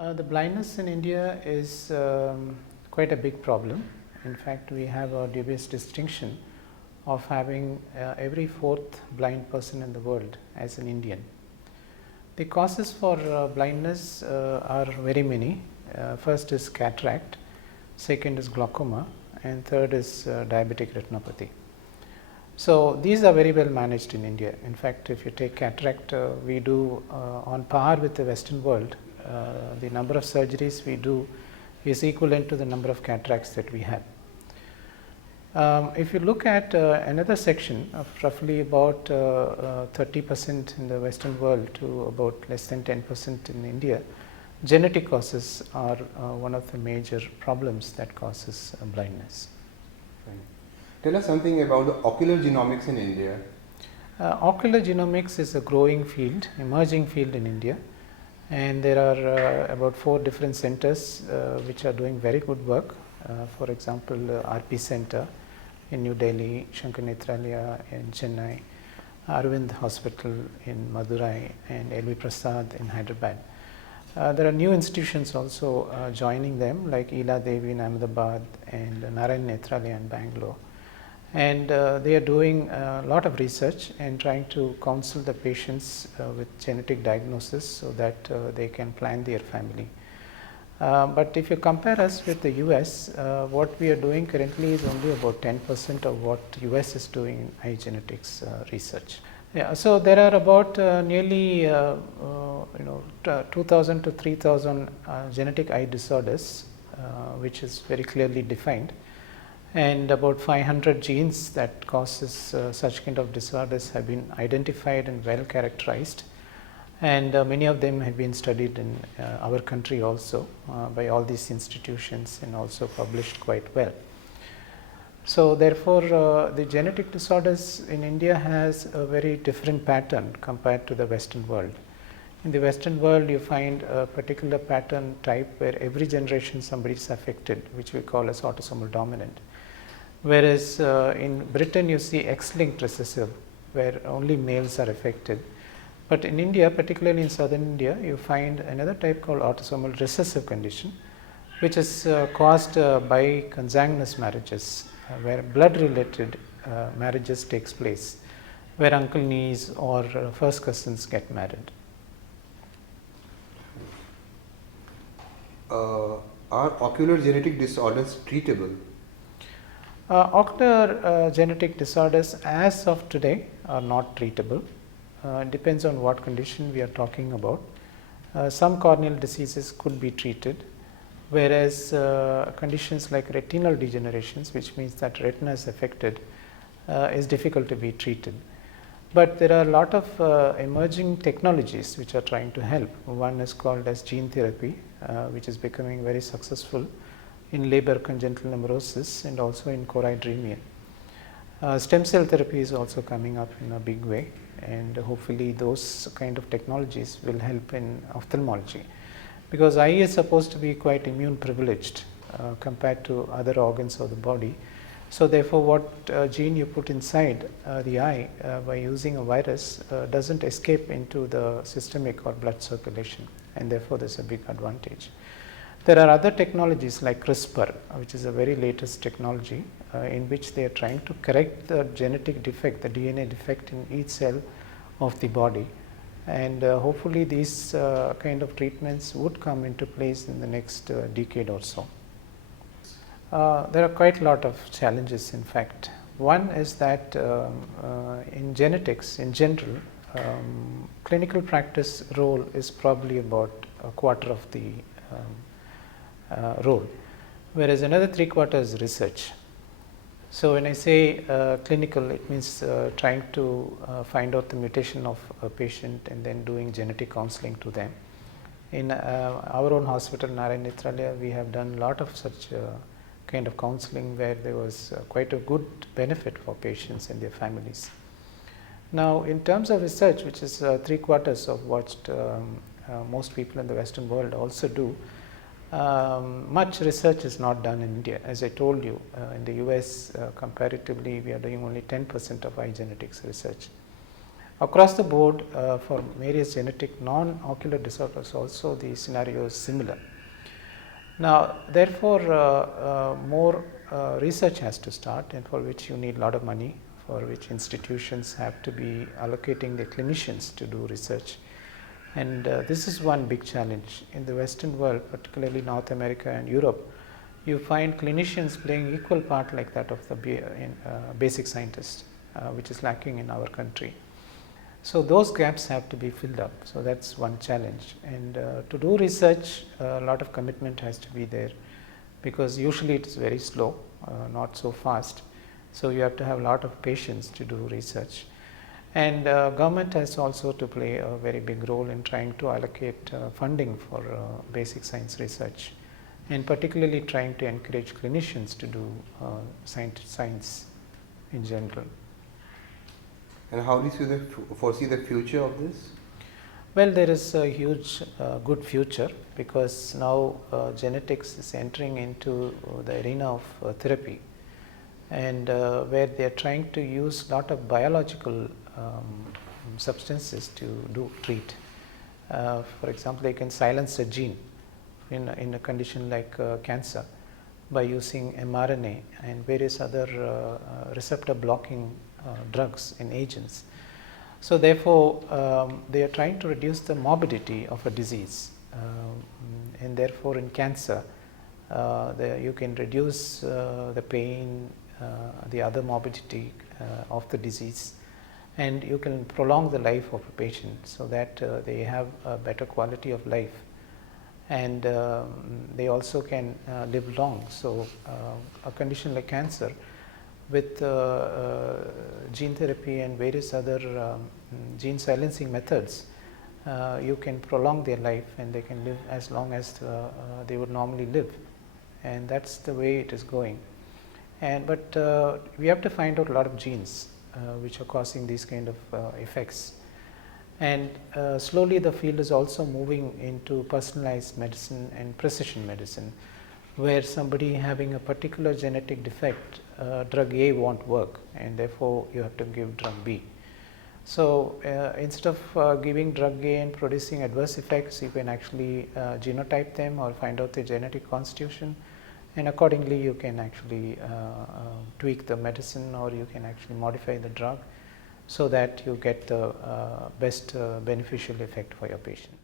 The blindness in India is quite a big problem. In fact, we have a dubious distinction of having every fourth blind person in the world as an Indian. The causes for blindness are very many. First is cataract, second is glaucoma, and third is diabetic retinopathy. So, these are very well managed in India. In fact, if you take cataract, we do on par with the Western world. The number of surgeries we do is equivalent to the number of cataracts that we have. If you look at another section of roughly about 30% in the Western world to about less than 10% in India, genetic causes are one of the major problems that causes blindness. Right. Tell us something about the ocular genomics in India. Ocular genomics is a growing field, emerging field in India, and there are about 4 different centers which are doing very good work. For example, RP Center in New Delhi, Shankar Nethralaya in Chennai, Arvind Hospital in Madurai, and LV Prasad in Hyderabad. There are new institutions also joining them, like Devi in Ahmedabad and Narayana Nethralaya in Bangalore. And they are doing a lot of research and trying to counsel the patients with genetic diagnosis so that they can plan their family. But if you compare us with the US, what we are doing currently is only about 10% of what US is doing in eye genetics research. Yeah, so there are about nearly 2,000 to 3,000 genetic eye disorders, which is very clearly defined, and about 500 genes that causes such kind of disorders have been identified and well characterized, and many of them have been studied in our country also by all these institutions and also published quite well. So therefore, the genetic disorders in India has a very different pattern compared to the Western world. In the Western world, you find a particular pattern type where every generation somebody is affected, which we call as autosomal dominant. Whereas in Britain, you see X-linked recessive, where only males are affected. But in India, particularly in southern India, you find another type called autosomal recessive condition, which is caused by consanguineous marriages, where blood related marriages takes place, where uncle, niece or first cousins get married. Are ocular genetic disorders treatable? Ocular genetic disorders as of today are not treatable. Depends on what condition we are talking about. Some corneal diseases could be treated, whereas conditions like retinal degenerations, which means that retina is affected, is difficult to be treated. But there are a lot of emerging technologies which are trying to help. One is called as gene therapy, which is becoming very successful in Leber congenital amaurosis and also in choroideremia. Stem cell therapy is also coming up in a big way, and hopefully those kind of technologies will help in ophthalmology, because eye is supposed to be quite immune privileged compared to other organs of the body. So therefore, what gene you put inside the eye by using a virus doesn't escape into the systemic or blood circulation, and therefore there is a big advantage. There are other technologies like CRISPR, which is a very latest technology in which they are trying to correct the genetic defect, the DNA defect in each cell of the body, and hopefully these kind of treatments would come into place in the next decade or so. There are quite a lot of challenges, in fact. One is that in genetics in general, clinical practice role is probably about a quarter of the role, whereas another 3/4 is research. So when I say clinical, it means trying to find out the mutation of a patient and then doing genetic counseling to them. In our own hospital, Narayana Nethralaya, we have done a lot of such kind of counseling where there was quite a good benefit for patients and their families. Now, in terms of research, which is 3/4 of what most people in the Western world also do, much research is not done in India. As I told you, in the US comparatively we are doing only 10% of eye genetics research. Across the board for various genetic non-ocular disorders also the scenario is similar. Now therefore, more research has to start, and for which you need a lot of money, for which institutions have to be allocating the clinicians to do research. And this is one big challenge in the Western world, particularly North America and Europe. You find clinicians playing equal part like that of the basic scientist, which is lacking in our country. So those gaps have to be filled up. So that's one challenge. And to do research, a lot of commitment has to be there, because usually it is very slow, not so fast. So you have to have a lot of patience to do research. And government has also to play a very big role in trying to allocate funding for basic science research, and particularly trying to encourage clinicians to do science in general. And how do you foresee the future of this? Well, there is a huge good future, because now genetics is entering into the arena of therapy, and where they are trying to use a lot of biological substances to treat. For example, they can silence a gene in a condition like cancer by using mRNA and various other receptor blocking drugs and agents. So therefore, they are trying to reduce the morbidity of a disease, and therefore in cancer you can reduce the pain, the other morbidity of the disease, and you can prolong the life of a patient so that they have a better quality of life, and they also can live long. So a condition like cancer, with gene therapy and various other gene silencing methods, you can prolong their life, and they can live as long as they would normally live, and that's the way it is going. But we have to find out a lot of genes which are causing these kind of effects, and slowly the field is also moving into personalized medicine and precision medicine, where somebody having a particular genetic defect, drug A won't work, and therefore you have to give drug B. So instead of giving drug A and producing adverse effects, you can actually genotype them or find out the genetic constitution, and accordingly you can actually tweak the medicine, or you can actually modify the drug so that you get the best beneficial effect for your patient.